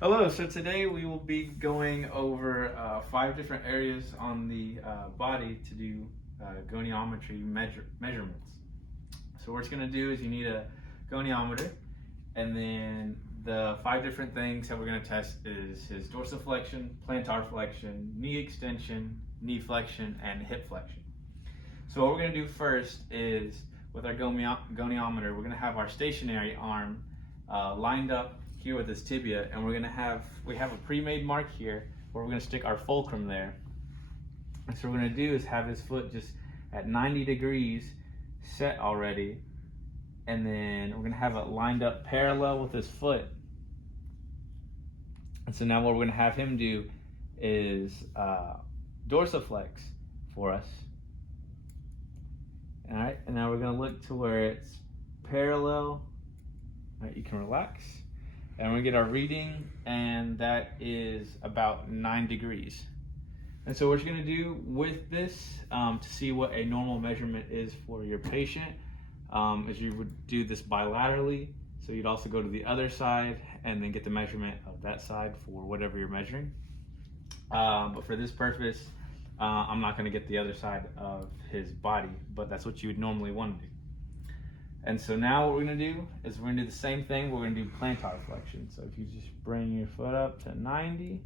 Hello, so today we will be going over 5 different areas on the body to do goniometry measurements. So what it's going to do is you need a goniometer, and then the 5 different things that we're going to test is his dorsiflexion, plantar flexion, knee extension, knee flexion, and hip flexion. So what we're going to do first is with our goniometer, we're going to have our stationary arm lined up here with his tibia, and we have a pre-made mark here where we're going to stick our fulcrum there. And so what we're going to do is have his foot just at 90 degrees set already, and then we're going to have it lined up parallel with his foot. And so now what we're going to have him do is dorsiflex for us. All right, and now we're going to look to where it's parallel. All right, you can relax. And we're gonna get our reading, and that is about 9 degrees. And so what you're gonna do with this to see what a normal measurement is for your patient is you would do this bilaterally. So you'd also go to the other side and then get the measurement of that side for whatever you're measuring. But for this purpose, I'm not gonna get the other side of his body, but that's what you would normally want to do. And so now what we're going to do is we're going to do the same thing. We're going to do plantar flexion. So if you just bring your foot up to 90.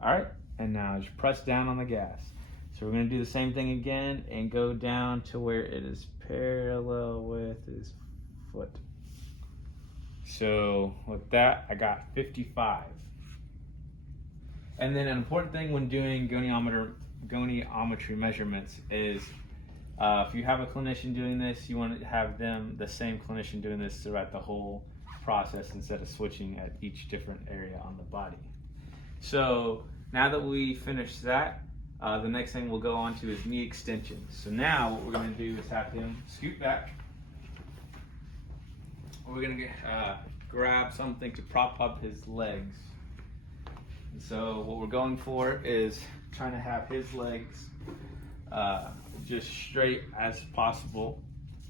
All right, and now just press down on the gas. So we're going to do the same thing again and go down to where it is parallel with his foot. So with that, I got 55. And then an important thing when doing goniometry measurements is if you have a clinician doing this, you want to have them, the same clinician doing this throughout the whole process instead of switching at each different area on the body. So now that we finish that, the next thing we'll go on to is knee extension. So now what we're going to do is have him scoot back. We're going to grab something to prop up his legs. And so what we're going for is trying to have his legs just straight as possible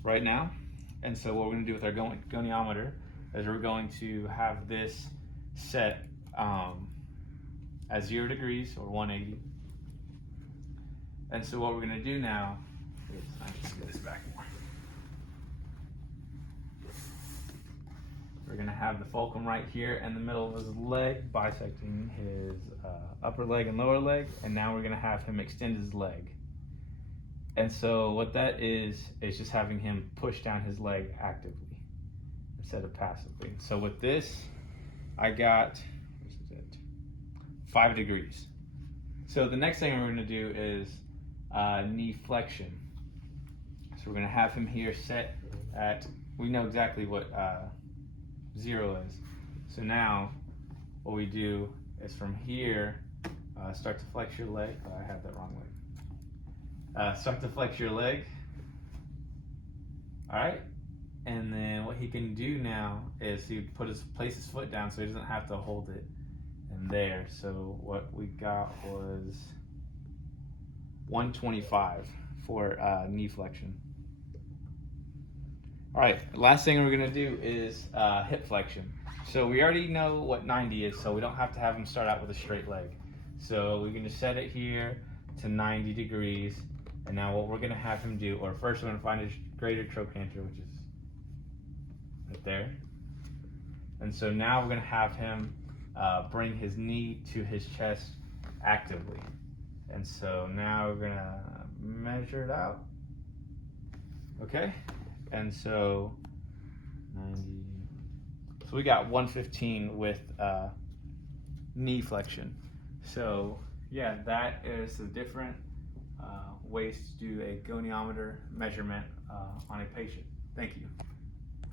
right now. And so what we're going to do with our goniometer is we're going to have this set at 0 degrees or 180. And so what we're going to do now is, I'll just get this back more. We're going to have the fulcrum right here in the middle of his leg, bisecting his upper leg and lower leg. And now we're going to have him extend his leg. And so what that is just having him push down his leg actively instead of passively. So with this, I got 5 degrees. So the next thing we're going to do is knee flexion. So we're going to have him here set at, we know exactly what 0 is. So now what we do is from here, start to flex your leg. Oh, I have that wrong leg. Start to flex your leg. All right, and then what he can do now is he place his foot down so he doesn't have to hold it in there. So what we got was 125 for knee flexion. All right, last thing we're gonna do is hip flexion. So we already know what 90 is, so we don't have to have him start out with a straight leg. So we're gonna set it here to 90 degrees. And now what we're going to have him do, or first we're going to find his greater trochanter, which is right there. And so now we're going to have him bring his knee to his chest actively. And so now we're going to measure it out. Okay? And so 90. So we got 115 with knee flexion. So yeah, that is the different ways to do a goniometer measurement on a patient. Thank you.